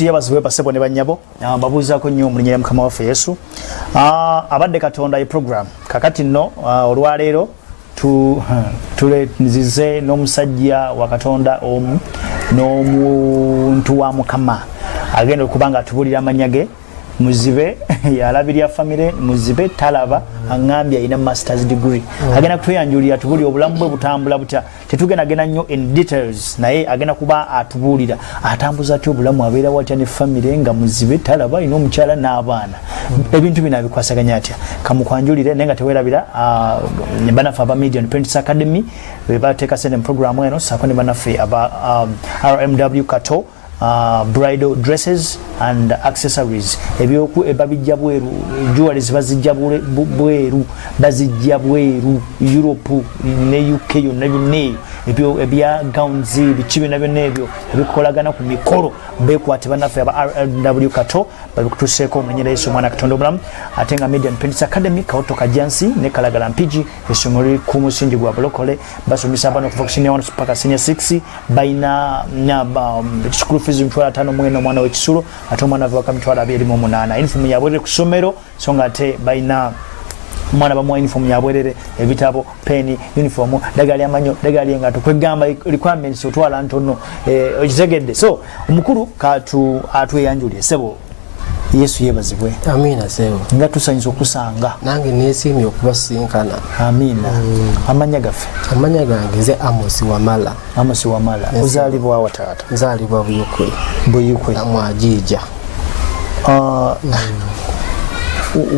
Yesu yabazibwe basebo ne banyabo babuzaako nnyo omulinyira mukama waffe Yesu abadde Katonda e program kakati nno olwaleero tulenzize n'omusajja wa Katonda omu n'omuntu wa Mukama agenda okubanga atubulira amanyage muzibe yalabirya family muzibe talaba angambya ina master's degree agenda kutuyanjulira atubulira obulamu bwe butambula butya tetugenda gena nnyo in details naye agenda kuba atubulira atambuza ati obulamu abeera watya ne family nga muzibe talaba ina omukyala n'abaana ebintu bino abikwasaganya atya kamukwanjulire nenga tewerabira ne banafa aba Media Apprentice Academy we bateeka sene program eno sako ne banafe aba RMW Kato bridal dresses and accessories ebyoku ebabijja bweru jewelries bazijja bweru bazijja bweru Europe ne UK yonna byonna ebyo ebya gowns bikibi nabyo nebyo ebikolagana ku mikolo bekwate banafe aba RW Kato babikutuseeko omunyera Yesu mwana Katonda omulamu atenga Media Apprentice Academy Kaoto Kajansi ne Kalagala Mpigi esomero ku musingi gwa bulokole basomesa abana okuva ku senior 1 mpaka senior 6 baina school fees mtwala 5 mweno mwana w'ekisulo ate omwana avaka mitwala 28 uniform yabwere ku somero songa ate baina mwana bamwa uniform yabwerere ebitabo peni uniform dagali amanyo dagali ngato kwegamba requirements otwala ntono ojizegedde so omukuru katu atweyanjulye sebo Yesu yebazibwe amina sebo nga tusanyisa okusanga nange nesimye okubasinkana amina amanya gafe amanya gange nze Amos Wamala uzalibwa watata nzalibwa buyukwe amwajija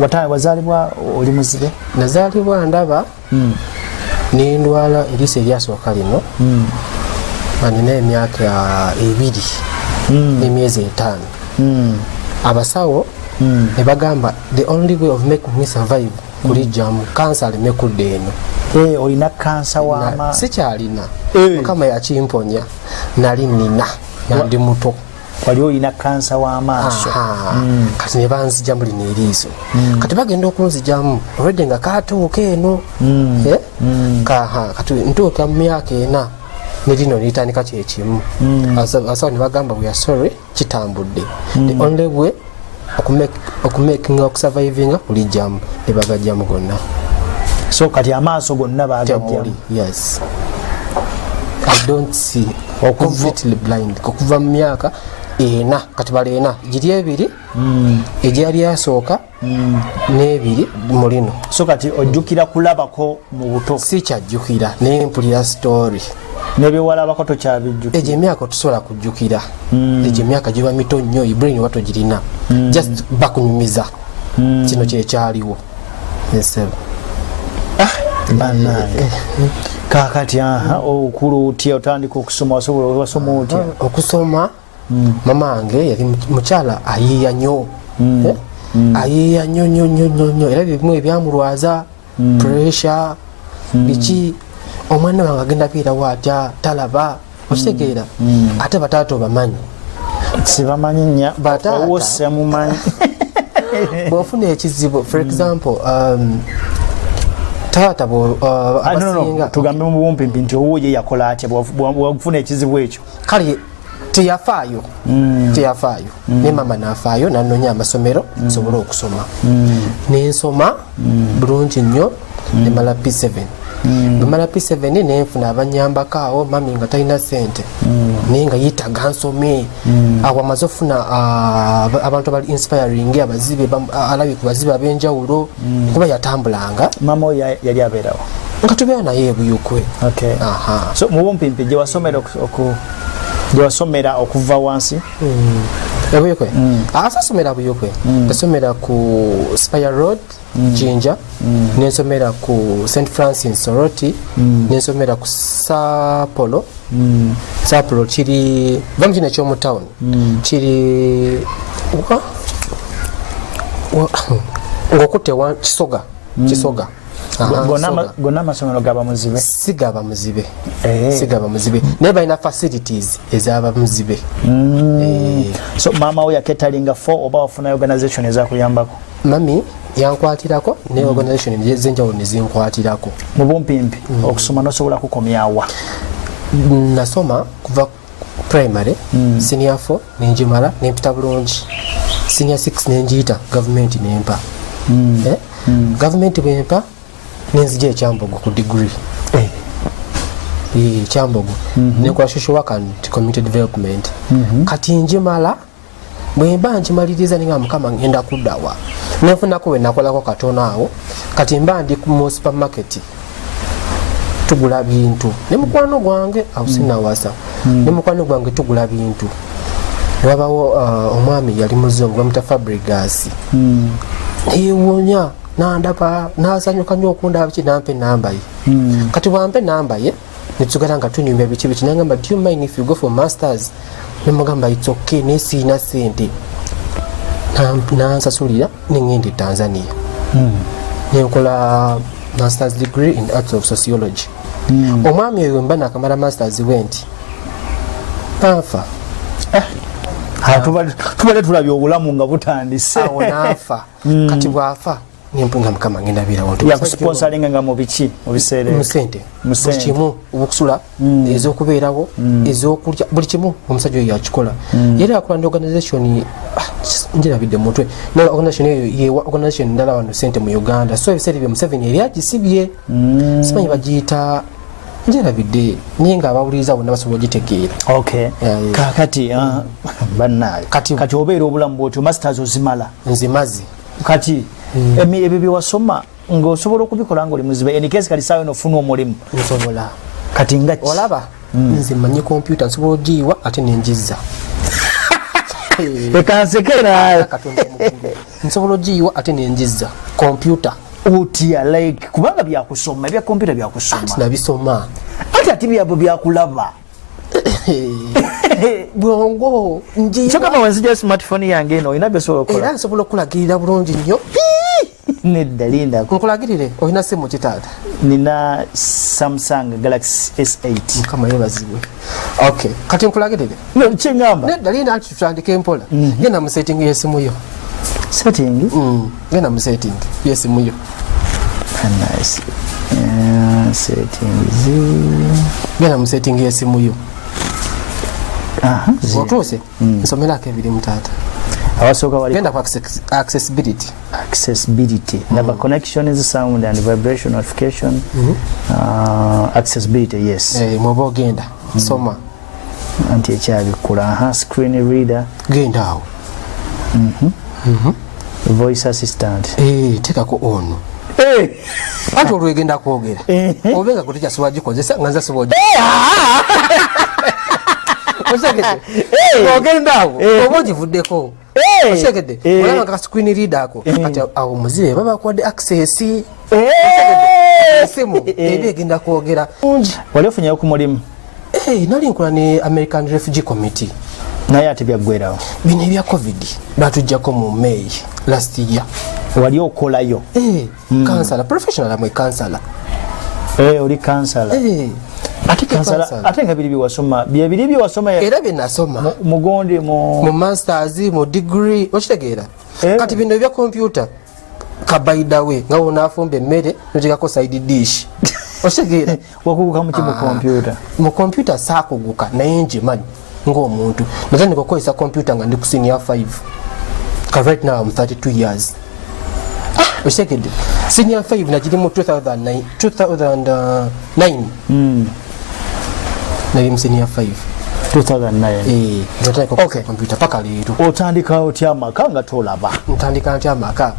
watawe wazalibwa oli muzibe nazalibwa ndaba nindwala elise lyasooka lino nina emyaka 2 n'emyezi 5 abasawo ne bagamba the only way of making me survive kulijjamu kansa alemekudde eno olina kansa wama sikyalina mukama yakimponya nali nina ndi muto wali olina kansa w'amaaso kati ne banzijamu lino eriiso kati bagenda okunzijamu olwedde nga katuuka eno kati ntuuka mu myaka 4 ne lino nitandika kyekimu asawo ne bagamba we are sorry kitambudde the only way okumakinga okusurvivinga kulijjamu ne bagajjamu gonna so kati amaaso gonna bagajjamu yes I don't see completely blind okuva mu myaka ena kati balena giri ebiri ejyali yasooka n'ebiri mulino so kati ojjukira kulabako mu buto si kyajjukira naye mpulira story nebyewalabako tokyabijjukira egyo emyaka tusobola kujjukira egyo emyaka giba mito nnyo ibrain wato girina just bakunyumiza kino kyekyaliwo esebo banange kakati okulu otya otandika okusoma wasoma otya okusoma mama wange yali mukyala ayiiya nnyo ayiiya nnyo era bimu ebyamulwaza pressure biki omwana wange agenda piira watya talaba okitegeera ate bataata obamanyi sibamanyi nya bataata semumanyi bwofuna ekizibu for example taata abasinga tugambe mu bumpimpi nti owuye yakola atya bwafuna ekizibu ekyo kale teyafaayo ne mama nafaayo nanonya amasomero nsobole okusoma nensoma bulungi nnyo nemala P7 bwemala P7 nenfuna abanyambako awo mami nga talina sente naye nga yitaga nsome awo amaze ofuna abantu abali inspiring abazibe alabi ku bazibe ab'enjawulo kuba yatambulanga mama oyo yali abeerawo nga tubeera naye ebuyukwe so mu bumpimpi gye wasomera okuva wansi ebuyukwe asasomera buyukwe nasomera ku Spire Road Jinja nensomera ku St Francis Soroti nensomera ku Sapolo kiri bamukina ekyomu town kiri ngokutte Kisoga gonna amasomero gaba muzibe sigaba muzibe naye balina facilities ezaba muzibe so mama we yaketalinga for oba wafuna organization ezakuyambako mami yankwatirako ne organization ezenjawulo nezinkwatirako mu bumpimpi okusoma nosobola kukomyawa nasoma kuva primary senior 4 nenjimala nempita bulungi senior 6 nenjiyita government nempa government bwempa nenzija ekyambogo ku degree Kyambogo nekola social work and community development kati njimala bwemba njimaliriza ninga mukama ngenda kuddawa nefunako we nakolako katono awo kati mba ndi ku supermarket tugula bintu ne mukwano gwange awusina wasa ne mukwano gwange tugula bintu wabawo omwami yali muzungu bamuta Fabregas ewonya nandapa nasanyuka nnyo okundaba kinampe namba ye kati bwampe namba ye nitugala nga tunyumya biki nangamba do you mind if you go for masters nemugamba it's okay nesina sente nansasulira nengende Tanzania nenkola masters degree in arts of sociology omwami oyo mba nakamala masters wenti afa tubale tulabye obulamu nga butandise awo nafa kati bwafa nempunga mukama ngenda bira wonto yakusponsoringa nga mu biki mu biseere musente kimu obukusula ezokubeerawo ezokulya buli kimu omusajja oyo yakikola era akulanda organization njirabidde mutwe no organization eyo organization ndala wano sente mu Uganda so ebiseere bye Museveni yali agisibye simanyi bagiyita njirabidde ninga abawuliriza bonna basobola gitegeera okay kakati bannaye kati obeera obulamu bwotyo masters ozimala nzimazi kati ebyo byewasoma ng'osobola okubikola ng'oli muzibe enikesi kati saawe nofuna omulimu nsobola kati nga olaba nze manyi kompyuta nsobola ogiyiwa ate nenjiza ekansekera nsobola ogiyiwa ate nenjiza kompyuta otya like kubanga byakusoma ebya kompyuta byakusoma nabisoma ate byabo byakulaba bwongo njikama wenzija smartphone yange eno olina byosobola okukola era nsobola okulagirira bulungi nnyo nedda linda nkulagirire olina simu kitaata nina Samsung Galaxy S8 mukama yebazibwe okay kati nkulagirire kyengamba nedda linda nti tutandike mpola genda mu setting y'esimu yo setting genda mu setting y'esimu yo nice settings genda mu setting y'esimu yo otuuse nsomerako ebirimu taata awasooka wali genda ku accessibility number connections sound and vibration notification accessibility yes mwoba ogenda soma anti ekyabikula screen reader genda awo voice assistant tekako ono ate olwegenda kwogera obenga kutekyasobola gikozesa nga nza sobola osegede ogenda awo oba ogivuddeko osegede olaba nga screen reader ako ati awo muzibe baba kuwadde access esimu eba egenda kwogera wali ofunyeyo ku mulimu nali nkola ne American Refugee Committee naye ate byaggwerawo bino ebya covid batujjako mu May last year wali okolayo counselor professional amwe counselor oli counselor ate nga biri byewasoma byebiri byewasoma era byenasoma mugondi mu masters mu degree okitegeera kati bino ebya computer kabaidawe nga wonafumba emmere notegako side dish okitegeera wakuguka muki mu computer saakuguka naye njimanyi ng'omuntu natandika okukozesa computer nga ndi ku senior 5 right now I'm 32 years okitegeedde senior 5 nagiri mu 2009 nali mu senior 5 2009 natandika okukozesa computer paka leero otandika otya amaka nga tolaba ntandika ntya amaka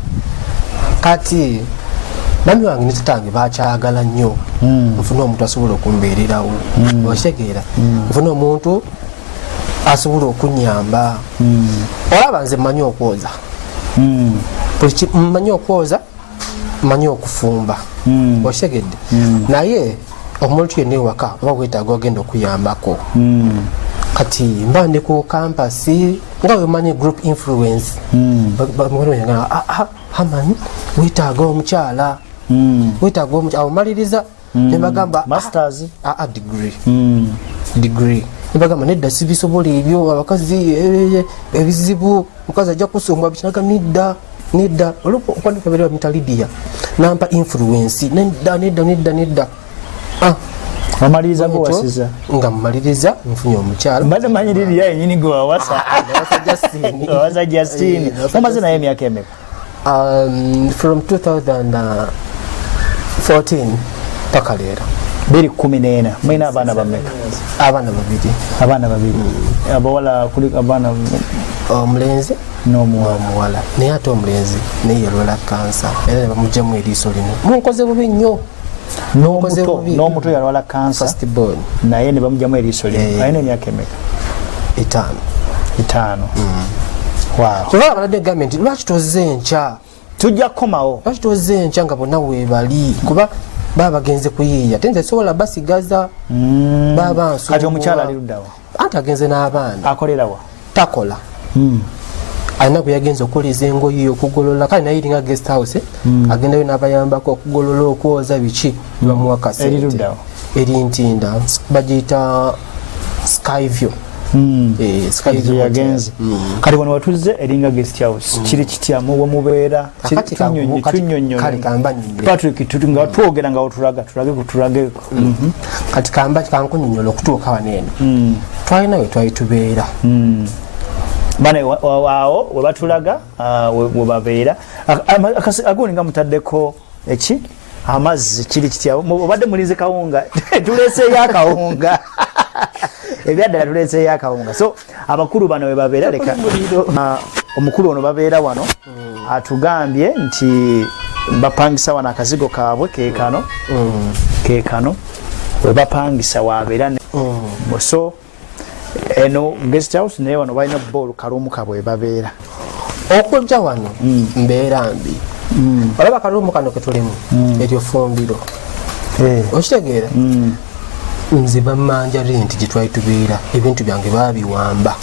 kati mami wange ne tatange bakyagala nnyo nfuna omuntu asobola okumbeererawo okitegeera nfuna omuntu asobola okunyamba olaba nze mmanyi okwoza mmanyi okwoza mmanyi okufumba okitegeedde naye omuntu yenna ewaka oba wetaaga ogenda okuyambako kati mba ndi ku kampasi nga wemanyi group influence hamanyi wetaaga omukyala wetaaga omukyala omaliriza nebagamba masters degree nebagamba nedda sibisobola ebyo abakazi ebizibu mukazi ajja kusumbwa bikinaga nedda olwokwandikabeera mita Lydia nampa influence nedda amaliriza go wasiza nga mmaliriza nfunye omukyala mbadde manyirira yennyini gwe wawasa wawaza Justine mumaze naye emyaka emeka from 2014 paka leero 2014 mwina abaana bameka abaana babiri abawala kuli abaana omulenzi n'omuwala naye ate omulenzi naye yalwala kansa era ne bamugyamu eriiso lino munkoze bubi nnyo n'omuto yalwala kansa first born naye ne bamugyamu eriiso lino alina emyaka emeka 5 wow kyova abaladde gavumenti lwaki tozze enkya tujja kukomawo lwaki tozze enkya nga bonna weebali kuba baba bagenze kuyiiya te nze sobola basigaza baba nsu kati omukyala ali luddawa anti agenze n'abaana akolerawa takola alina bwe yagenza okukoleza engoyi okugolola kale naye iringa guest house agendayo n'abayambako okugolola okwoza biki bamuwa kasente eri ntinda bagiyita Skyview Skyview yagenze kati wano watuze eringa guest house kiri kitya muwe mubeera kale kamba Patrick tutunga twogera nga tulage kati kamba kankunyonyola okutuuka waneeno twalina we twalitubeera bane waawo we batulaga we babeera agoni nga mutaddeko eki amazzi kiri kitya obadde mulize kawunga tuleseeyo akawunga ebyaddala tuleseeyo akawunga so abakulu bano we babeera leka omukulu ono babeera wano atugambye nti bapangisa wano akazigo kaabwe keekano we bapangisa wabeera so eno guest house naye wano balina bboolu kaluumu kabwe babeera okujja wano mbeera mbi olaba kaluumu kano ketulimu eryo fumbiro okitegeera nze bammanja renti gye twali tubeera ebintu byange babiwamba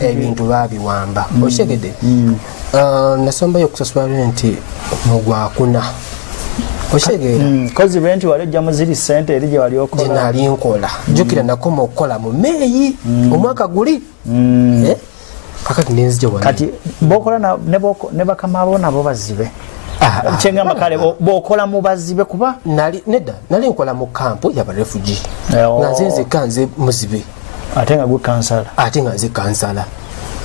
ebintu babiwamba okitegedde nasombayo okusasula renti mugwakuna okitegeera kozi renti wali ojjamu ziri sente eri gye wali okola gye nali nkola jjukira nakoma okukola mu meeyi omwaka guli kakati nenzija wano kati bokola ne bakama abo nabo bazibe kyengamba kale bokola mu bazibe kuba nali nkola mu kampu y'abarefugi nga nze nzekka nze muzibe ate nga gwe kansala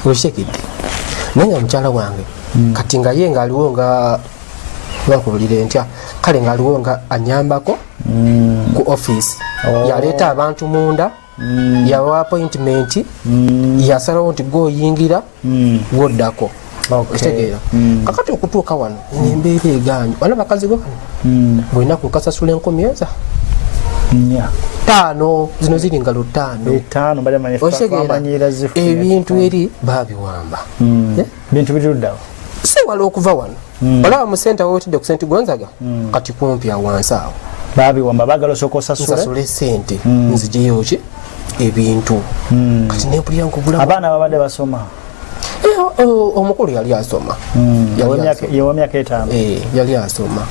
okitegedde naye nga mukyala wange kati nga ye ngaaliwo nga bakubulire ntya kale ngaaliwo nga anyambako ku office yaleeta abantu munda yawa appointment yasalawo nti gwoyingira gwoddako okitegeera kakati okutuuka wano embeera eganyu wala bakazigo kano bwena kukasasula 10,000 5 zino ziri ngalo 5 ebintu eri babiwamba bintu biruddawo si wala okuva wano olaba mu senta wotidde ku St. Gonzaga kati kumpi awansi awo babiwamba bagala osooka osasule sente nzijeyo ki ebintu kati nempulira nkubula abaana babadde basoma omukulu yali asoma yewa myaka 5 yali asoma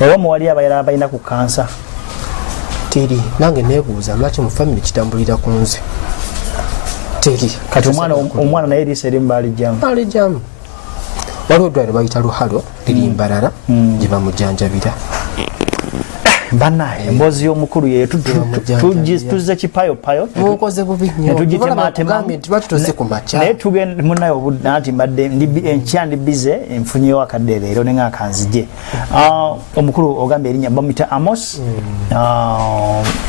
ewa muwali abayala balina ku kansa teri nange nebuuza lwaki mu family kitambulira ku nze teri kati omwana naye eriisa erimu balijjamu waliwo eddwaliro bayita Luhalo liri Mbarara gye bamujjanjabira banaye emboozi y'omukulu yeyo tuzze kipayopayo munkoze bubi naye tugenda munaye obudde mbadde enkya ndi bize nfunyewo akadde leero nenga akanzije omukulu ogambye erinnya bamuyita Amos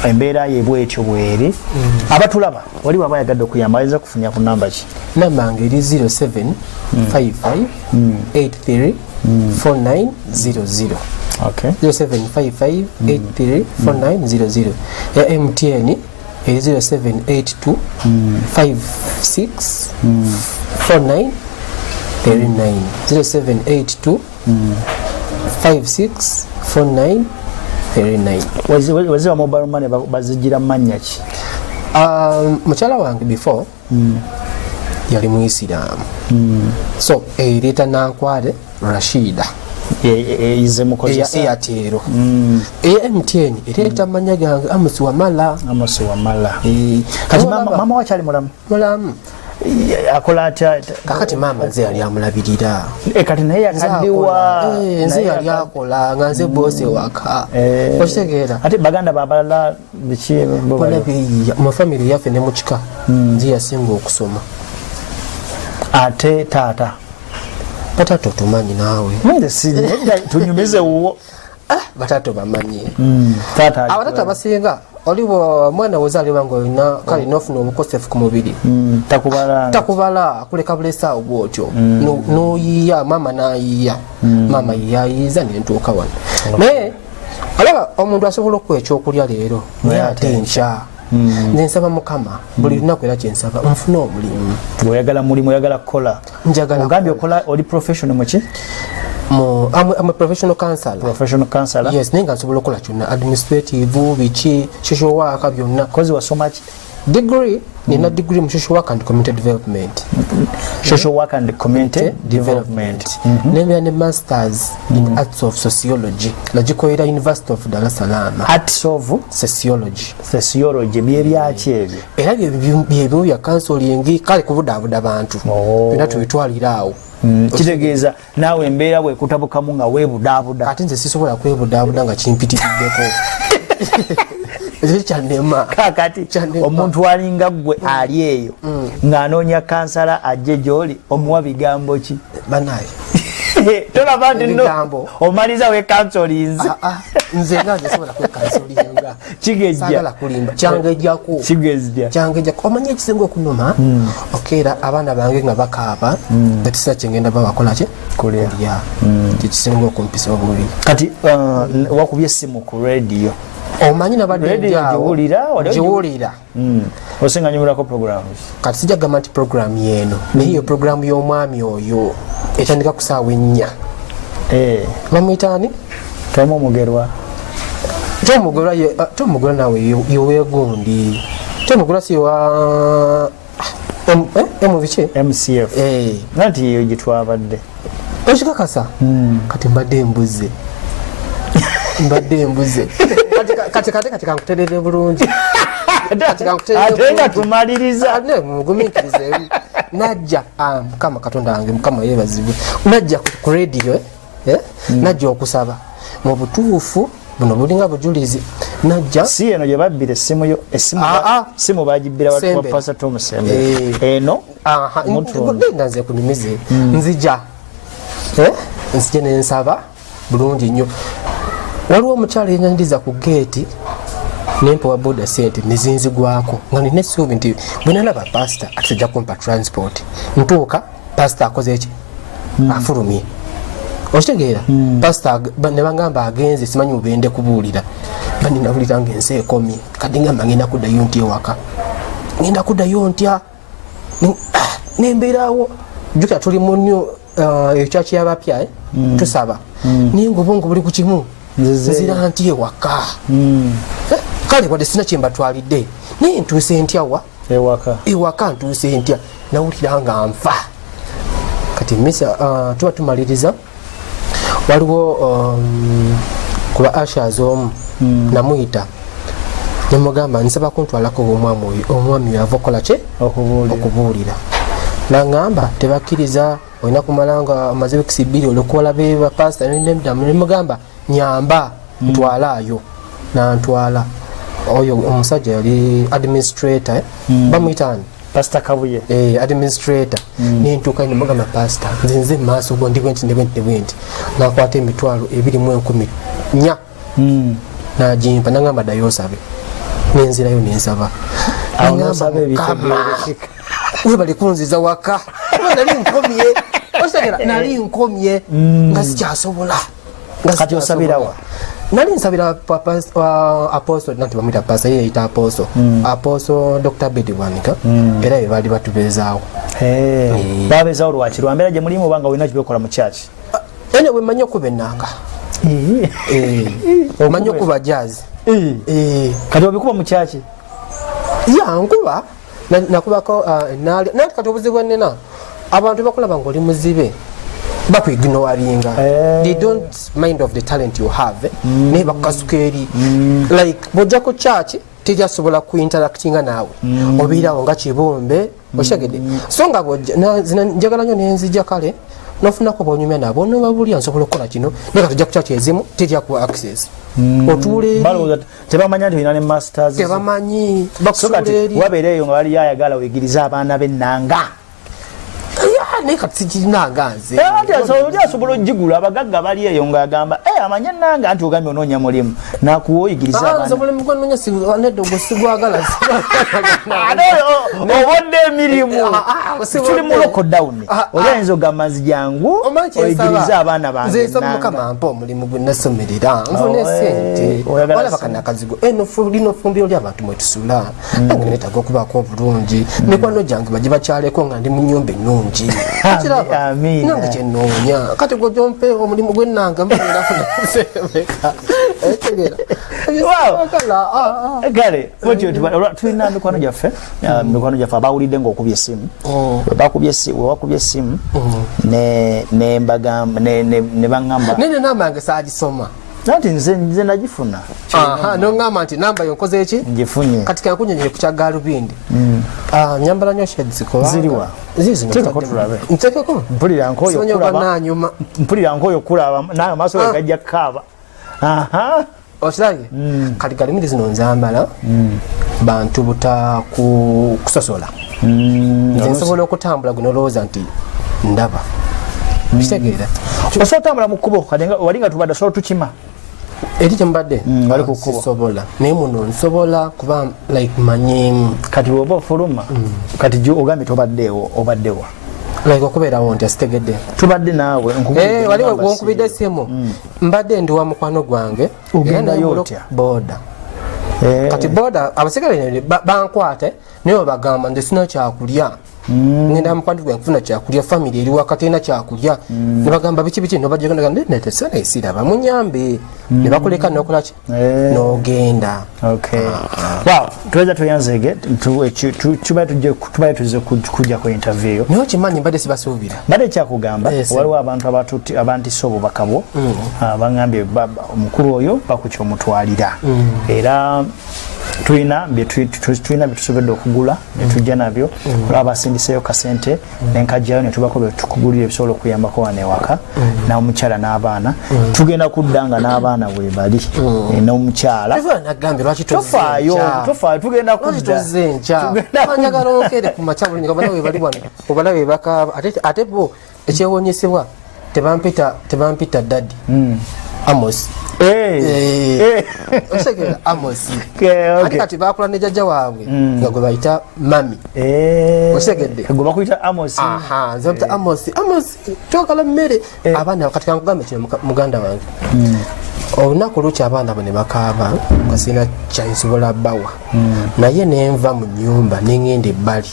embeera yebwetyo bweri abatulaba wali waba yagadde okuyamba ayinza kufunya ku namba ki namba nga eri 0755834900 Okay. 0755834900 ya MTN 0782564939 0782564939 waziwa mobile money bazigira mannya ki mukyala wange before yali muisiraamu so ereeta Nankwale Rashida ize mukozesa Airtel MTN ereeta manya gange Amos Wamala kati mama wakyali mulamu akola atya kakati maama nze yali amulabirira kati naye yakaddiwa nze yali akola nga nze bosi waka okitegeera ate baganda babalala biki bona beyiya mu family yaffe ne mu kika nze yasinga okusoma ate taata batato tumanyi naawe tunyumize wuwo batato bamanyi taata abasinga oliwo mwana wozaalibwa ngaolina kale nofuna obukosefu ku mubiri takubala kuleka bulesaawo bwotyo noyiiya maama nayiiya maama yeyayiiza nentuuka wano naye alaba omuntu asobola okuwa ekyokulya leero naye ate nkya nze nsaba mukama buli lunaku era kyensaba nfune omulimu oyagala mulimu oyagala kukola ogambye okola oli professional muki I'm a professional counselor. Professional counselor? Yes, nenga nsobola okukola kyonna administrative biki social work byonna. Kozi wasoma ki? Degree nina degree mu social work and community development. Social work and community development. Nembe ne masters in arts of sociology. Nagikolera University of Dar es Salaam. Arts of sociology. Sociology byaki ebyo? Era bye bya counseling kale kubudaabuda bantu. Bina tubitwalira awo. Kitegeeza naawe embeera bwe kutabukamu nga weebudaabuda ate nze sisobola kwebudaabuda nga kimpitiriddeko ekyanema kakati omuntu alinga gwe ali eyo ng'anoonya kansala ajje gy'oli omuwa bigambo ki banaye tolaba nti no omaliza we kansolinzi nze nga nsobola kwekansolinga kigejja sagala kulimba kyangejjako kyangejjako omanye ekisinga okunoma okeera abaana bange nga bakaaba batisira kyengenda bawakola ki kulya kikisinga okumpisa obubi kati wakubye essimu ku radio omanyi nabaddegiwulira osenganyumulako programs kati sijja gamba nti programu yeeno naye iyo programu y'omwami oyo etandika ku ssaawa 4 bamuyitaani tomu omugerwa tomugerwa nawe yoweegundi tomugerwa siwa mubiki mcf nati iyo gitwabadde okikakasa kati mbadde mbuze kati kankuterere bulungi ate nga tumaliriza mugumikirize najja mukama katonda wange mukama yeebazibwe najja ku radio najja okusaba mu butuufu buno bulinga bujulizi najja si eno gye babbira essimu bagibbira wa pasa tomusembe eno genda nze kunyumize nzija nensaba bulungi nnyo waliwo omukyala yenyaniriza ku geeti nempewa boda sente nezinzigwako nga nina essuubi nti bwe nalaba pasita atajja kumpa transport ntuuka pasita akoze eki afulumye okitegeera pasita ne bagamba agenze simanyi mubende kubuulira baninabulira ngaensi ekomye kati ngamba ngenda kuddayo ntya ewaka ngenda kuddayo ntya nembeerawo jjukira tuli mu nnyo ekyaki y'abapya tusaba naye ngaobwongo buli ku kimu nzira nti ewaka kale wadde sina kyembatwalidde naye ntuuse ntyawa ewaka ntuuse ntya nawulira nga nfa kati misa tuba tumaliriza waliwo kuba ashas omu namuyita nemugamba nsaba kuntwalako omwami oyo ava okola kye okubuulira nangamba tebakkiriza olina kumala nga amaze wikisi 2 olwokuwola be bapasita nemugamba nyamba ntwalaayo nantwala oyo omusajja yali administrator bamuyitaani pastor kabuye administrator nentuuka nemugamba pastor nze maaso go ndi bwenti nakwata emitwalo 2,400 najimpa nangamba ddayo osabe nenzirayo nensaba we bali kunziza waka nali nkomye nga sikyasobola kati osabirawa nali nsabira apostle nanti bamwita pastor ye yita apostle Dr. Bedi Bwanika era be bali batubeezaawo babeezaawo lwaki lwambeera gye mulimu obanga olina kibyokola mu church ene we manyi okuba ennanga omanyi okuba jazz kati obikuba mu church nkuba nakubako nanti kati obuzibu ennena abantu bakulaba ngaoli muzibe bakwignowaringa they don't mind of the talent you have naye bakukasuka eri like bwojja ku church tejasobola kuinteractinga naawe obiirawo nga kibombe oshagede so nga njagala nnyo nenzija kale nofunako bonyumya nabo nobabulya nsobola okukola kino naye katujja kukyaki ezimu tejja ku access otuule tebamanya nti olina ne masters tebamanyi bakusuula eri wabeereeyo nga bali ayagala oyigiriza abaana b'ennanga naye kati sikirinanga nze oli asobola ogigula abagagga bali eyo ng'agamba amanye ennanga anti ogambye onoonya mulimu nakuwa oyigiriza abaana omulimu gwenonya neddogo sigwagala obodde emirimu tuli mu lockdown oli ayinza ogamba nzijangu oyigiriza abaana bange nze mukama mpa omulimu gwe nasomerera nfune sente olaba kana akazigo lino fumbiro ly'abantu mwetusula nange neetaaga okubaako obulungi mikwano gyange baje bakyaleko nga ndi mu nnyumba ennungi nange kyenoonya kati gwe gyompe omulimu gw'ennanga mbaerafunaeka etegera kale tulina mikwano gyaffe abawulidde ng'okubya essimu webakubya essimu ne baŋŋamba nene namba yange saagisoma nti nze nagifuna noŋŋamba nti namba yonkoze eki ngifunye kati kankunyonyere ku kya galubindi nyambala nnyo sheds ziriwa ntekeko mpulira nk'oyo kulaba naye amaaso ge gajja kukaaba okirabye kati galimindi zino nzambala bantu buta kusosola nze nsobola okutambula gwe nolowooza nti ndaba kitegeera osobola otambula mu kkubo wali nga tubadde osobola tukima eri kyemubadde wali ku kkubo sobola naye muno nsobola kuba like manyi kati woba ofuluma kati ogambye tobaddeewo obaddewa like okubeerawo nti asitegedde tubadde naawe wali wonkubidde essimu mbadde ndi wa mukwano gwange ogendayo otya boda kati boda abasigale bankwate naye obagamba nze sina kyakulya ngenda mukwano gwange kufuna kyakulya famire eri wakati erina kyakulya nebagamba biki nebagenda munyambe nebakuleka nokolaki nogenda tuweza tuyanzege tubaye tuze kujja ku interview naye okimanyi mbadde sibasuubira mbadde kyakugamba waliwo abantu abantisa obubaka bwo bagambye omukulu oyo bakukyomutwalira era tulina byetusobodde okugula netujja nabyo olaba basindiseyo kasente nenkajjayo netubako betukugulira ebisobola okuyambako wana ewaka n'omukyala n'abaana tugenda kudda nga n'abaana bwe bali n'omukyala tofaayo tugenda kuddanyagala okere ku makya buli nga balawe bali wano obalawe bakaaba ate bo ekyewonyesebwa tebampita daddi Amos osegera Amos ati kati bakula ne jjajja waabwe nga gwe bayita mami osegedde gwe bakuyita Amos nze Amos twagala mmere abaana kati kankugambe kino muganda wange olunaku lukya abaana bo ne bakaaba nga sirina kyansobola bawa naye nenva mu nnyumba neŋŋenda ebbali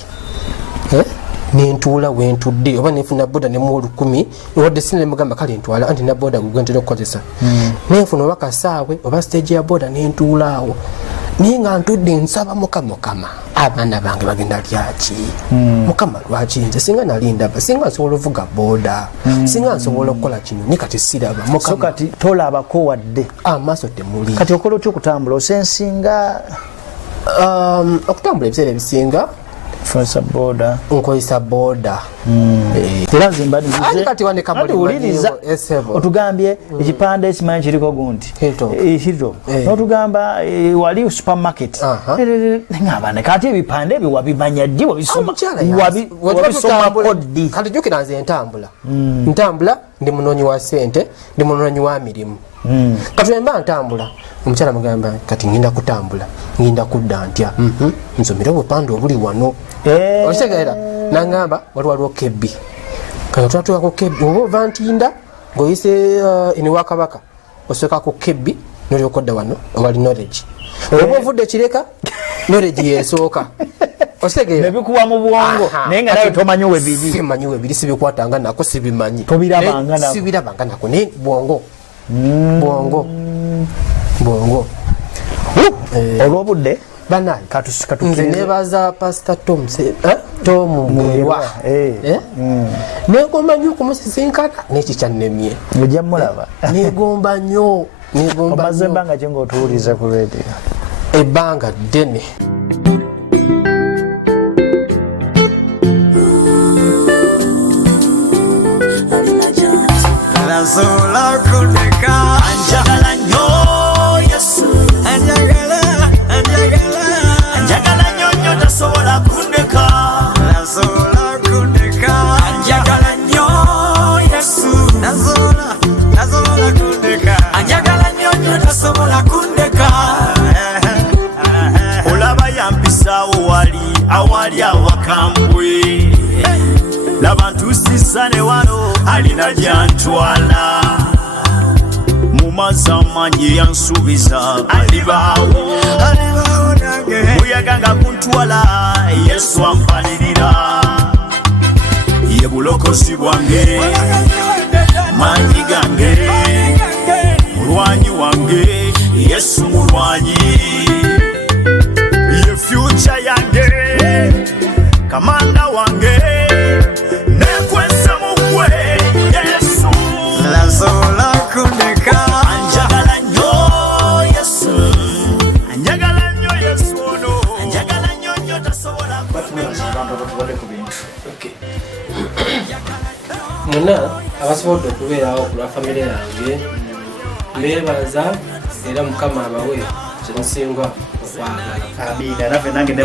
nentuula wentudde oba nenfuna boda nemu 10 wadde sina nemugamba kale ntwala anti na boda gwentera okukozesa nenfuna oba kasaawe oba stage ya boda nentuulaawo naye nga ntudde nsaba mukama abaana bange bagenda lyaki mukama lwaki nze singa nali ndaba singa nsobola ovuga boda singa nsobola okukola kino ni kati siraba so kati tolabako wadde amaaso temuli kati okola otya okutambula osensinga okutambula ebiseera ebisinga nkozesa boda uliriza otugambye ekipande ekimanyi kiriko gundi hito notugamba wali supermarket ngabane kati ebipande ebyo wabimanya ddi wabisoma koddi kati jukira nze ntambula ndi munonyi wa sente ndi munonyi wa mirimu kati wemba ntambula omukyala mugamba kati ngenda kutambula ngenda kudda ntya nsomera obupande obuli wano okitegeera nangamba waliwo kebbi kati twatuukako kebbi oba ova ntinda ng'oyise eniwa kabaka osookako kebbi nolyokodda wano owali knowledge oba ovudde kireka knowledge yesooka okitegeera nebikuwa mu bwongo naye nga nawe tomanyi webiri simanyi webiri sibikwatanga nako sibimanyi tobirabanga nako naye bwongo olwobudde banaye nze nebaza pasita Tom Mulwa negomba nnyo okumusisinkana nekyo kyannemye ojja mulaba negomba nnyo omaze ebbanga ki ng'otuwuliza ku radio ebbanga ddene. Nazola kundeka anjagala nnyo Yesu anjagala nnyo nnyo tasobola kundeka nazola kundeka anjagala nnyo Yesu nazola kundeka anjagala nnyo nnyo tasobola kundeka olaba yampisaawo awali awakambwe laba ntuusiza ne wano alina gyantwala mu mazzi amangi yansuubiza alibaawo muyaga nga kuntwala Yesu ampalirira ye bulokozi bwange maanyi gange mulwanyi wange Yesu mulwanyi ye fyuca yange kamanda wange nekwesa mukwe Yesu nazola kundeka anjagala nnyo Yesu anjagala nnyo Yesu ono anjagala nnyo nnyo tasobola Muna abasobodde okubeerawo ku lwa famire yange mbeebaza era Mukama abawe kyemusinga okwagala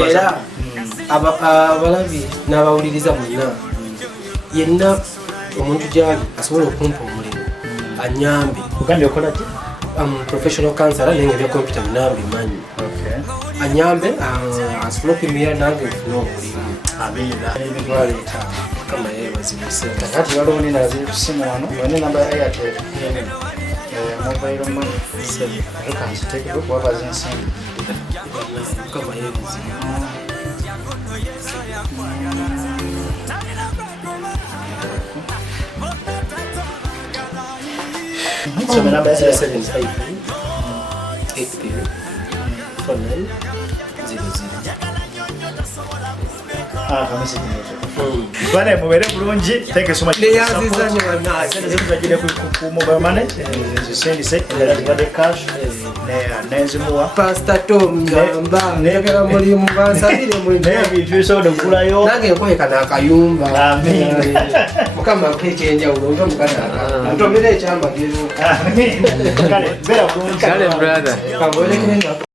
era abalabi n'abawuliriza mwenna yenna omuntu gyali asobola okumpa omulimu anyambe professional counselor naye nga bya computer binambimanyi anyambe asobole okwimira nange nfuna omulimu ebitwaleeta Mukama yeebazibuse kati waliwo ninaziri kusimu wano wene namba ya Airtel mobile money kanzitekeko kubabaza ensimbi Mukama yeebazibuse so my number is 755 4900. Bwana mubere bulungi, thank you so much. Neyaziza nyo banaze. Tuzagire ku mobile money, send the cash. Nezimuwa. Pastor Tom Nyamba, njagala mulimu bansabire mulimu. Ebintu bisobola okulayo. Nange nkweka n'akayumba. Amen. Mukama kekyenjawulo nga mukana. Ntomera ekyambagiro. Amen. Kale, bera bulungi. Kale brother. Kamwelekere